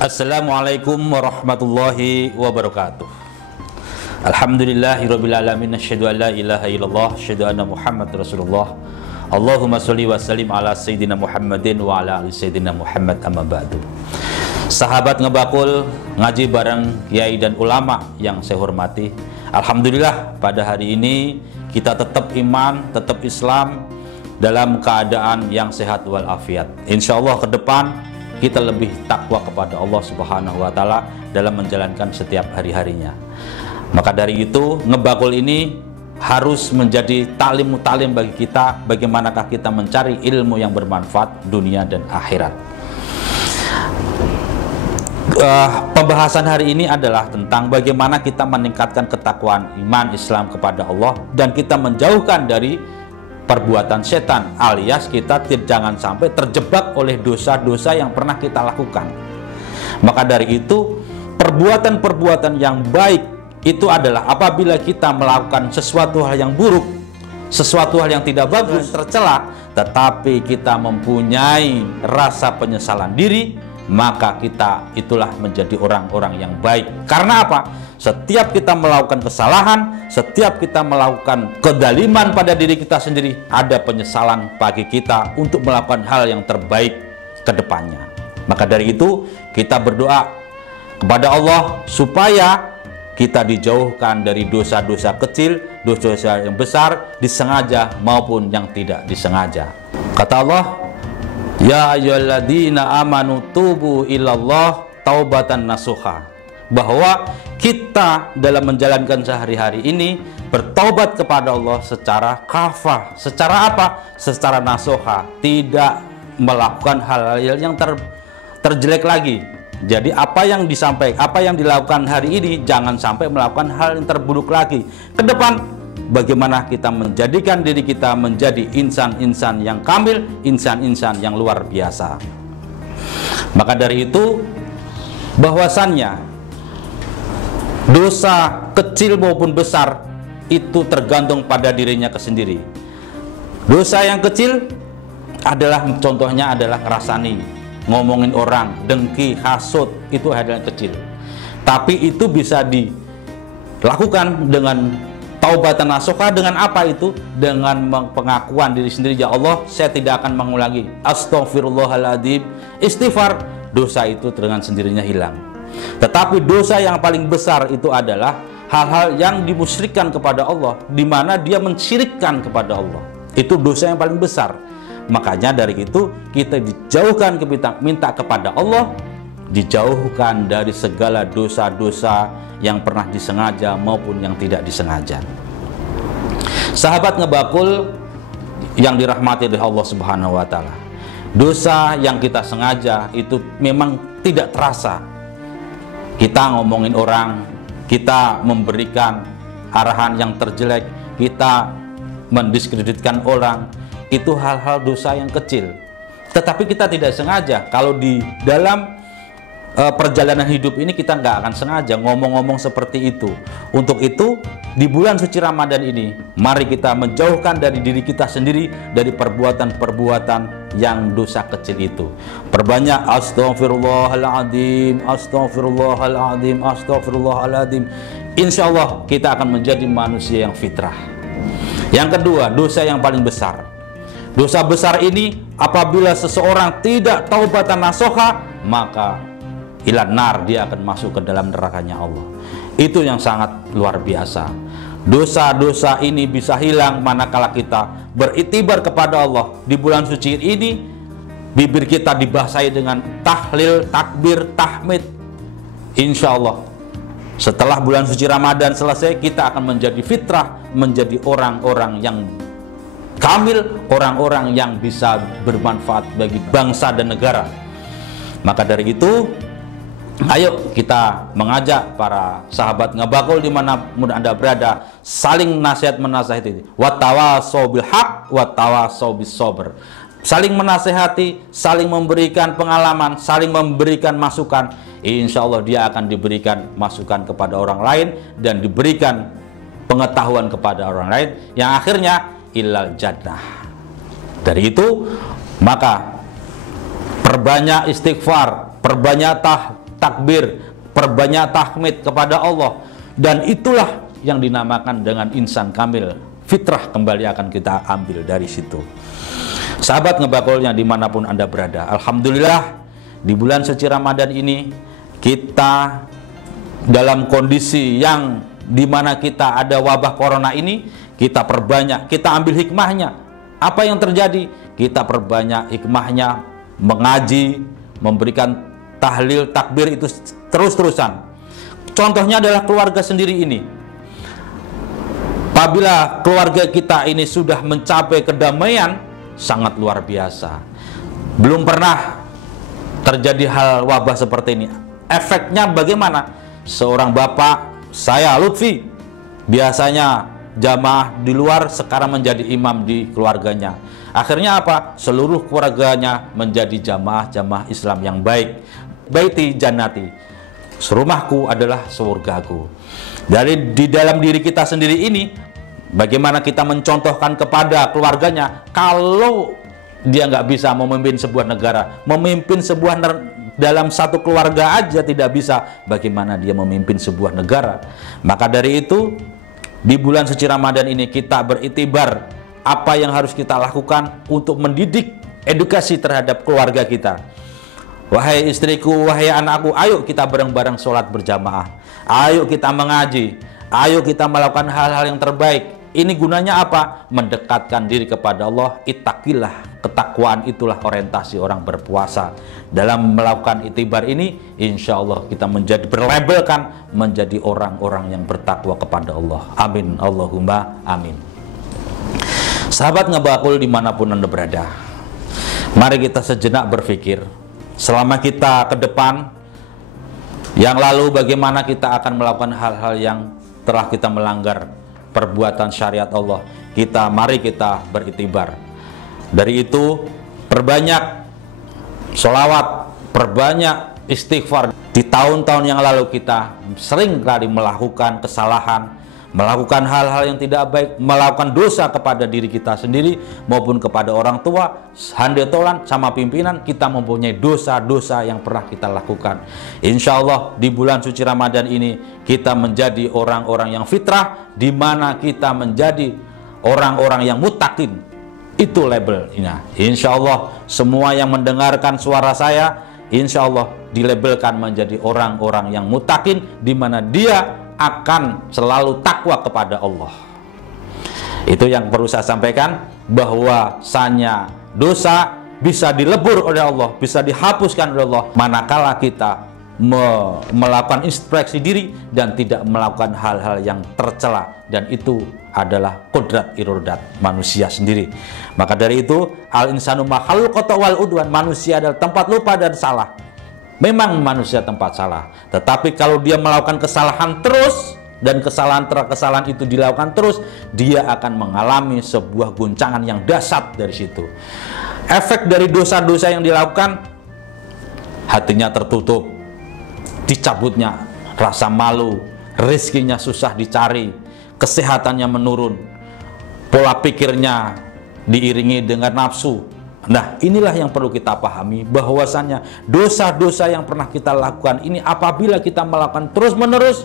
Assalamualaikum warahmatullahi wabarakatuh. Alhamdulillahirabbil alamin, asyhadu an la ilaha illallah, asyhadu anna Muhammad Rasulullah. Allahumma sholli wa sallim ala sayyidina Muhammadin wa ala ali sayyidina Muhammad, amma ba'du. Sahabat Ngebakul, ngaji bareng Yai dan ulama yang saya hormati. Alhamdulillah pada hari ini kita tetap iman, tetap Islam dalam keadaan yang sehat walafiat. Insyaallah ke depan kita lebih takwa kepada Allah Subhanahu wa Ta'ala dalam menjalankan setiap hari-harinya. Maka dari itu, Ngebakul ini harus menjadi taklim bagi kita, bagaimanakah kita mencari ilmu yang bermanfaat dunia dan akhirat. Pembahasan hari ini adalah tentang bagaimana kita meningkatkan ketakwaan iman Islam kepada Allah dan kita menjauhkan dari perbuatan setan, alias kita jangan sampai terjebak oleh dosa-dosa yang pernah kita lakukan. Maka dari itu, perbuatan-perbuatan yang baik itu adalah apabila kita melakukan sesuatu hal yang buruk, sesuatu hal yang tidak bagus, tercela, tetapi kita mempunyai rasa penyesalan diri, maka kita itulah menjadi orang-orang yang baik. Karena apa? Setiap kita melakukan kesalahan, setiap kita melakukan kedaliman pada diri kita sendiri, ada penyesalan bagi kita untuk melakukan hal yang terbaik ke depannya. Maka dari itu, kita berdoa kepada Allah supaya kita dijauhkan dari dosa-dosa kecil, dosa-dosa yang besar, disengaja maupun yang tidak disengaja. Kata Allah, ya ayyuhalladzina amanu tubu ilallah taubatan nasuha, bahwa kita dalam menjalankan sehari-hari ini bertaubat kepada Allah secara kafah. Secara apa? Secara nasuha, tidak melakukan hal-hal yang terjelek lagi. Jadi apa yang disampaikan, apa yang dilakukan hari ini, jangan sampai melakukan hal yang terburuk lagi ke depan. Bagaimana kita menjadikan diri kita menjadi insan-insan yang kamil, insan-insan yang luar biasa. Maka dari itu, bahwasannya dosa kecil maupun besar itu tergantung pada dirinya sendiri. Dosa yang kecil adalah, contohnya adalah ngerasani, ngomongin orang, dengki, hasut, itu adalah yang kecil. Tapi itu bisa dilakukan dengan taubatan nasuha. Dengan apa itu? Dengan pengakuan diri sendiri, ya Allah, saya tidak akan mengulangi. Astaghfirullahaladzim, istighfar, dosa itu dengan sendirinya hilang. Tetapi dosa yang paling besar itu adalah hal-hal yang dimusyrikkan kepada Allah, di mana dia mensyirikkan kepada Allah. Itu dosa yang paling besar. Makanya dari itu kita dijauhkan, minta kepada Allah, dijauhkan dari segala dosa-dosa yang pernah disengaja maupun yang tidak disengaja. Sahabat Ngebakul yang dirahmati oleh Allah Subhanahu wa Ta'ala, dosa yang kita sengaja itu memang tidak terasa. Kita ngomongin orang, kita memberikan arahan yang terjelek, kita mendiskreditkan orang, itu hal-hal dosa yang kecil. Tetapi kita tidak sengaja. Kalau di dalam perjalanan hidup ini kita nggak akan sengaja ngomong-ngomong seperti itu. Untuk itu, di bulan suci Ramadan ini, mari kita menjauhkan dari diri kita sendiri dari perbuatan-perbuatan yang dosa kecil itu. Perbanyak astaghfirullahaladzim, astaghfirullahaladzim, astaghfirullahaladzim. Insya Allah kita akan menjadi manusia yang fitrah. Yang kedua, dosa yang paling besar. Dosa besar ini apabila seseorang tidak taubatan nasuha, maka ilan nar, dia akan masuk ke dalam nerakanya Allah. Itu yang sangat luar biasa. Dosa-dosa ini bisa hilang manakala kita beriktibar kepada Allah. Di bulan suci ini, bibir kita dibasahi dengan tahlil, takbir, tahmid. Insya Allah setelah bulan suci Ramadan selesai, kita akan menjadi fitrah, menjadi orang-orang yang kamil, orang-orang yang bisa bermanfaat bagi bangsa dan negara. Maka dari itu, ayo kita mengajak para sahabat Ngebakul dimanapun Anda berada, saling nasihat menasihati. Wattawasau bil haq, wattawasau bis sabr. Saling menasihati, saling memberikan pengalaman, saling memberikan masukan. Insya Allah dia akan diberikan masukan kepada orang lain dan diberikan pengetahuan kepada orang lain, yang akhirnya ilal jannah. Dari itu, maka perbanyak istighfar, perbanyak takbir, perbanyak tahmid kepada Allah. Dan itulah yang dinamakan dengan insan kamil. Fitrah kembali akan kita ambil dari situ. Sahabat Ngebakul yang dimanapun Anda berada, alhamdulillah di bulan suci Ramadan ini kita dalam kondisi yang dimana kita ada wabah corona ini, kita perbanyak, kita ambil hikmahnya. Apa yang terjadi? Kita perbanyak hikmahnya, mengaji, memberikan tahlil, takbir itu terus-terusan. Contohnya adalah keluarga sendiri ini. Apabila keluarga kita ini sudah mencapai kedamaian, sangat luar biasa. Belum pernah terjadi hal wabah seperti ini. Efeknya bagaimana? Seorang bapak, saya Lutfi, biasanya jamaah di luar, sekarang menjadi imam di keluarganya. Akhirnya apa? Seluruh keluarganya menjadi jamaah Islam yang baik. Baiti jannati, rumahku adalah surgaku. Dari di dalam diri kita sendiri ini, bagaimana kita mencontohkan kepada keluarganya. Kalau dia nggak bisa memimpin sebuah negara, memimpin sebuah dalam satu keluarga aja tidak bisa, bagaimana dia memimpin sebuah negara? Maka dari itu, di bulan suci Ramadan ini kita beriktibar apa yang harus kita lakukan untuk mendidik edukasi terhadap keluarga kita. Wahai istriku, wahai anakku, ayo kita bareng-bareng sholat berjamaah. Ayo kita mengaji. Ayo kita melakukan hal-hal yang terbaik. Ini gunanya apa? Mendekatkan diri kepada Allah. Ittaqillah. Ketakwaan itulah orientasi orang berpuasa. Dalam melakukan itibar ini, insya Allah kita berlabelkan menjadi orang-orang yang bertakwa kepada Allah. Amin. Allahumma amin. Sahabat Ngebakul dimanapun Anda berada, mari kita sejenak berpikir. Selama kita ke depan, yang lalu bagaimana kita akan melakukan hal-hal yang telah kita melanggar perbuatan syariat Allah. Mari kita beriktibar. Dari itu, perbanyak sholawat, perbanyak istighfar. Di tahun-tahun yang lalu kita sering kali melakukan kesalahan, melakukan hal-hal yang tidak baik, melakukan dosa kepada diri kita sendiri maupun kepada orang tua, handetolan sama pimpinan. Kita mempunyai dosa-dosa yang pernah kita lakukan. Insya Allah di bulan suci Ramadan ini kita menjadi orang-orang yang fitrah, di mana kita menjadi orang-orang yang muttaqin. Itu labelnya. Insya Allah semua yang mendengarkan suara saya, insya Allah dilabelkan menjadi orang-orang yang muttaqin, di mana dia akan selalu takwa kepada Allah. Itu yang perlu saya sampaikan, bahwasanya dosa bisa dilebur oleh Allah, bisa dihapuskan oleh Allah manakala kita melakukan introspeksi diri dan tidak melakukan hal-hal yang tercela, dan itu adalah kodrat irodat manusia sendiri. Maka dari itu, al insanu makhluk wal udwan, manusia adalah tempat lupa dan salah. Memang manusia tempat salah, tetapi kalau dia melakukan kesalahan terus, dan kesalahan itu dilakukan terus, dia akan mengalami sebuah guncangan yang dahsyat dari situ. Efek dari dosa-dosa yang dilakukan, hatinya tertutup, dicabutnya rasa malu, rezekinya susah dicari, kesehatannya menurun, pola pikirnya diiringi dengan nafsu. Nah, inilah yang perlu kita pahami, bahwasannya dosa-dosa yang pernah kita lakukan ini apabila kita melakukan terus-menerus,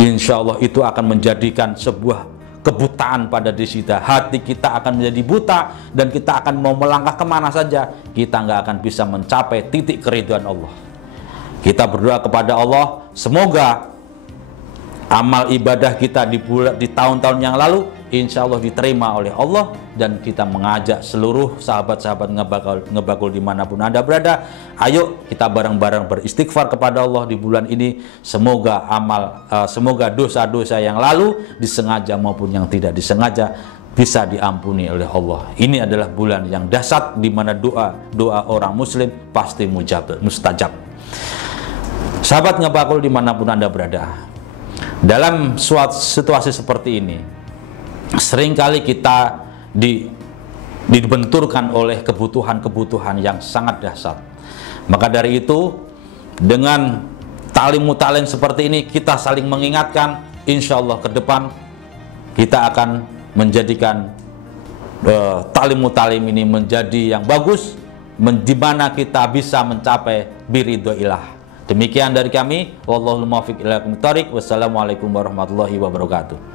insya Allah itu akan menjadikan sebuah kebutaan pada diri kita. Hati kita akan menjadi buta, dan kita akan mau melangkah kemana saja, kita nggak akan bisa mencapai titik keridhaan Allah. Kita berdoa kepada Allah, semoga amal ibadah kita di tahun-tahun yang lalu insya Allah diterima oleh Allah, dan kita mengajak seluruh sahabat-sahabat Ngebakul dimanapun Anda berada, ayo kita bareng-bareng beristighfar kepada Allah di bulan ini. Semoga dosa-dosa yang lalu disengaja maupun yang tidak disengaja bisa diampuni oleh Allah. Ini adalah bulan yang dahsyat, di mana doa orang muslim pasti mustajab. Sahabat Ngebakul dimanapun Anda berada, dalam suatu situasi seperti ini, seringkali kita dibenturkan oleh kebutuhan-kebutuhan yang sangat dahsyat. Maka dari itu, dengan talim-mutalim seperti ini, kita saling mengingatkan. Insya Allah ke depan kita akan menjadikan talim-mutalim ini menjadi yang bagus, di mana kita bisa mencapai biridho ilah. Demikian dari kami. Wallahul muwaffiq ila aqwamit thoriq. Wassalamualaikum warahmatullahi wabarakatuh.